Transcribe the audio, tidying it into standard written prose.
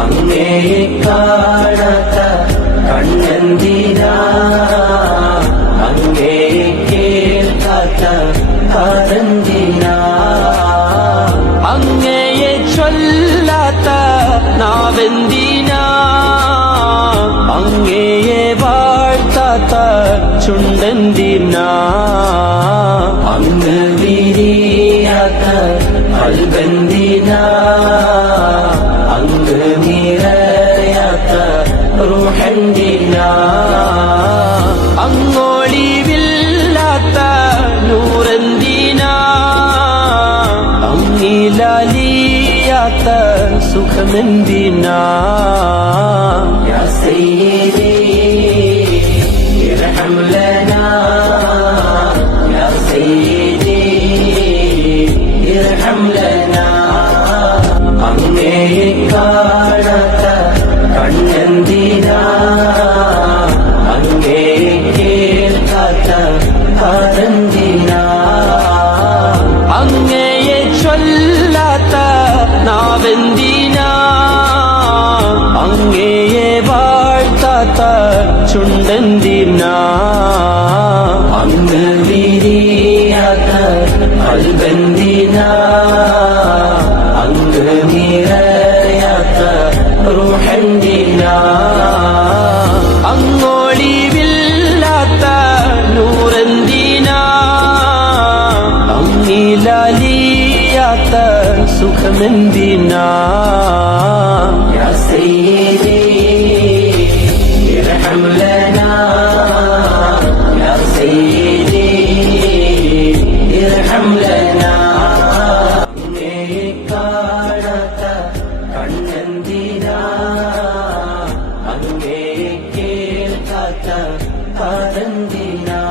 അങ്ങയെ കാണാത്ത കണ്ണെന്തിനാ, അങ്ങയെ കേൾക്കാത്ത കാതെന്തിനാ, അങ്ങയെ ചൊല്ലാത്ത നാവെന്തിനാ, അങ്ങയെ വാഴ്ത്താത്ത ചുണ്ടെന്തിനാ, അങ്ങ് വിരിയാത്ത കൽബെന്തിനാ, അങ്ങ് നിറയാത്ത റൂഹെന്തിനാ, അങ്ങൊളിവില്ലാത്ത നൂറെന്തിനാ, അങ്ങിലലിയാത്ത സുഖമെന്തിനാ, യാ സയ്യിദി ഇർഹം ലനാ, യാ സയ്യിദി ഇർഹം ലനാ, അങ്ങയെ കാണാത്ത കണ്ണെന്തിനാ, അങ്ങയെ കേൾക്കാത്ത കാതെന്തിനാ, അങ്ങയെ ചൊല്ലാത്ത നാവെന്തിനാ, അങ്ങയെ വാഴ്ത്താത്ത ചുണ്ടെന്തിനാ, അങ്ങ് വിരിയാത്ത കൽബെന്തിനാ, അങ്ങ് നിറയാത്ത റൂഹെന്തിനാ, അങ്ങൊളിവില്ലാത്ത നൂറെന്തിനാ, അങ്ങിലലിയാത്ത സുഖമെന്തിനാ, യാ സയ്യിദി ഇർഹം ലനാ, യാ സയ്യിദി ഇർഹം ലനാ, അങ്ങയെ കാണാത്ത കണ്ണെന്തിനാ, അങ്ങയെ കേൾക്കാത്ത കാതെന്തിനാ.